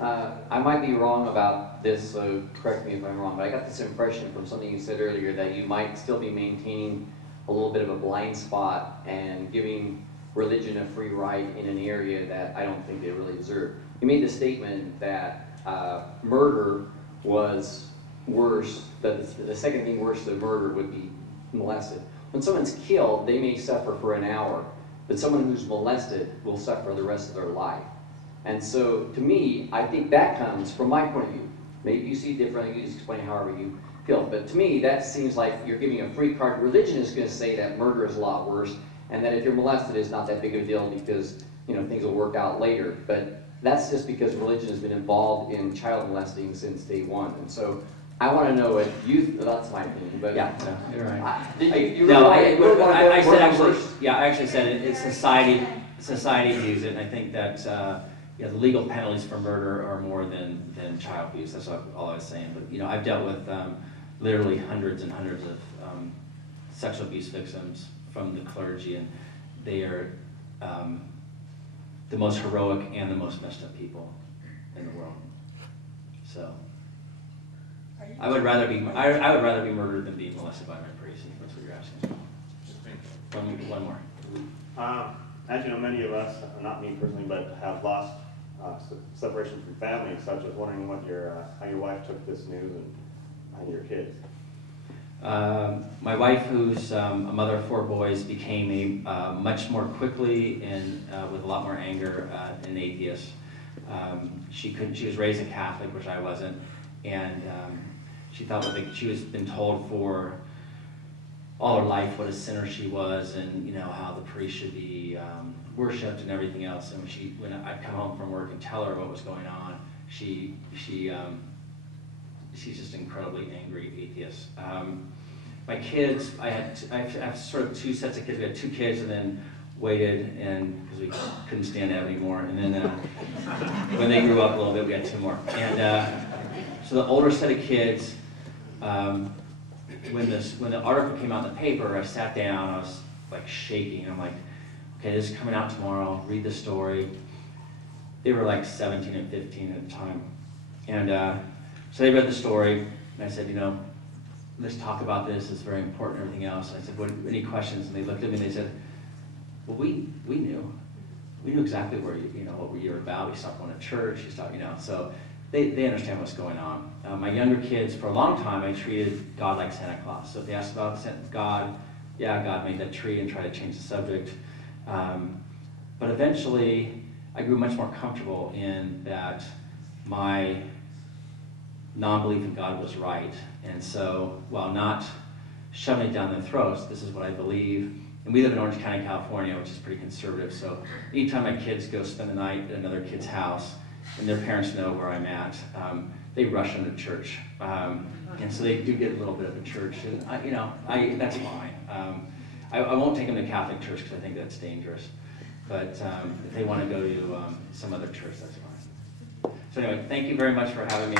I might be wrong about this, so correct me if I'm wrong, but I got this impression from something you said earlier that you might still be maintaining a little bit of a blind spot and giving religion a free ride in an area that I don't think they really deserve. You made the statement that murder was worse, that the second thing worse than murder would be molested. When someone's killed, they may suffer for an hour, but someone who's molested will suffer the rest of their life. And so, to me, I think that comes from my point of view. Maybe you see it differently, you just explain however you feel. But to me, that seems like you're giving a free card. Religion is going to say that murder is a lot worse, and that if you're molested, it's not that big of a deal because things will work out later. But that's just because religion has been involved in child molesting since day one. And so, I want to know what you. That's my opinion. But yeah, no, you're right. I actually said it. Society views it, and I think that the legal penalties for murder are more than child abuse. That's all I was saying. But I've dealt with literally hundreds and hundreds of sexual abuse victims from the clergy, and they are the most heroic and the most messed up people in the world. So I would rather be murdered than be molested by my priest. If that's what you're asking. One more. As you know, many of us, not me personally, but have lost separation from family and such. I was wondering what how your wife took this news and your kids. My wife, who's a mother of 4 boys, became a much more quickly and with a lot more anger an atheist. She was raised a Catholic, which I wasn't, and she thought that she was been told for all her life what a sinner she was, and how the priest should be worshipped and everything else. And when I'd come home from work and tell her what was going on, she's just incredibly angry atheist. My kids, I have sort of 2 sets of kids. We had 2 kids, and then waited, and because we couldn't stand to have any more. And then when they grew up a little bit, we had 2 more. And so the older set of kids. When the article came out in the paper, I sat down, I was like shaking. I'm like, okay, this is coming out tomorrow, read the story. They were like 17 and 15 at the time. And so they read the story, and I said, let's talk about this, it's very important and everything else. And I said, what, any questions? And they looked at me and they said, well, we knew. We knew exactly where what you were about. We stopped going to church, you stopped, so they understand what's going on. My younger kids, for a long time, I treated God like Santa Claus. So if they asked about God, yeah, God made that tree, and tried to change the subject. But eventually, I grew much more comfortable in that my non-belief in God was right. And so, while not shoving it down their throats, this is what I believe. And we live in Orange County, California, which is pretty conservative. So anytime my kids go spend the night at another kid's house, and their parents know where I'm at, they rush them to church, and so they do get a little bit of a church, and that's fine. I won't take them to Catholic church because I think that's dangerous, but if they want to go to some other church, that's fine. So anyway, thank you very much for having me.